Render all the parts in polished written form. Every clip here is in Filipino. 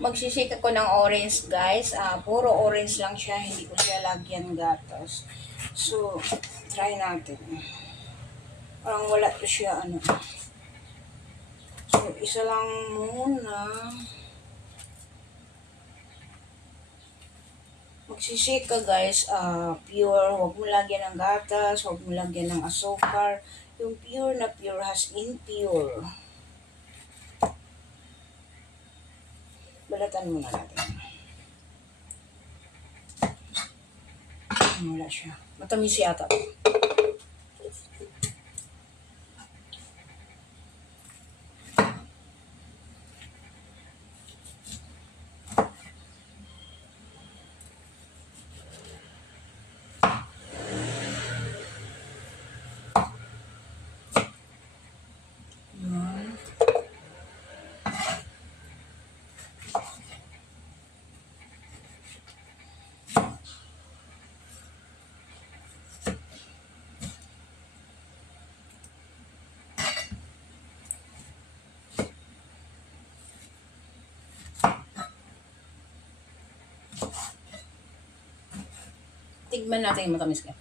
Magsishake ako ng orange, guys. Puro orange lang siya. Hindi ko siya lagyan gatas. So, try natin. Parang wala to siya, ano. So, isa lang muna. Magsishake ka, guys. Pure. Huwag mo lagyan ng gatas. Huwag mo lagyan ng asukar. Yung pure na pure has in pure. Balatan muna natin. Wala siya. Matamis yata. Tigman natin yung matamis ka.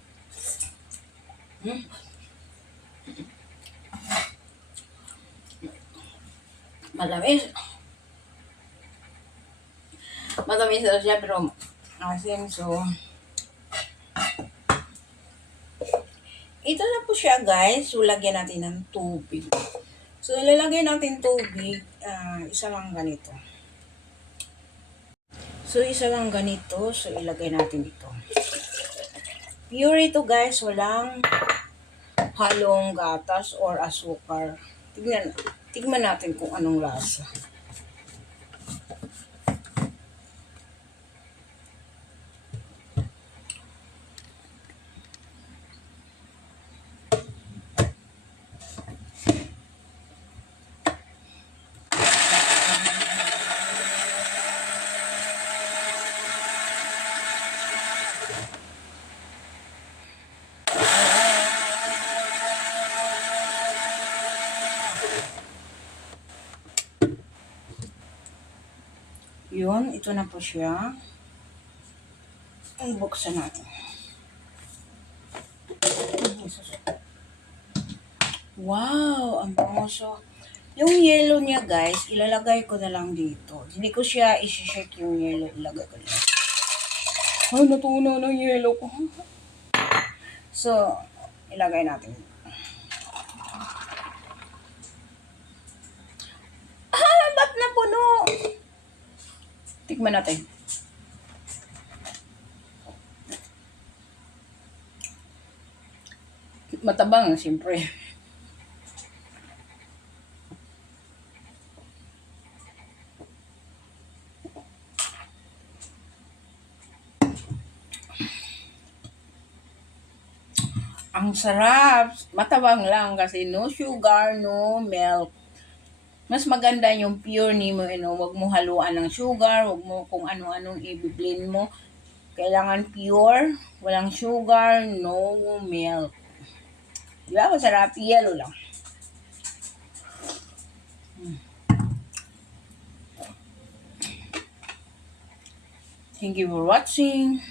Matamis. Matamis na siya pero asin. So, ito na po siya, guys. So, lagyan natin ng tubig. So, ilalagay natin tubig. Isa lang ganito. So, isa lang ganito. So, ilagay natin dito. Pure ito, guys. Walang halong gatas or asukar. Tignan natin kung anong lasa. Yun, ito na po siya. Buksan natin. Wow, ang bango. So, yung yellow niya, guys, ilalagay ko na lang dito. Hindi ko siya isi-shake yung yellow. Ilagay ko lang. Ay, natunaw ng yellow ko. So, ilagay natin. Ba't napuno? Tikman natin. Matabang, siyempre. Ang sarap. Matabang lang kasi no sugar, no milk. Mas maganda yung pure ni mo, wag mo haluan ng sugar, wag mo kung ano-anong i-blend mo. Kailangan pure, walang sugar, no milk. Diba? Masarap. Yellow lang. Thank you for watching.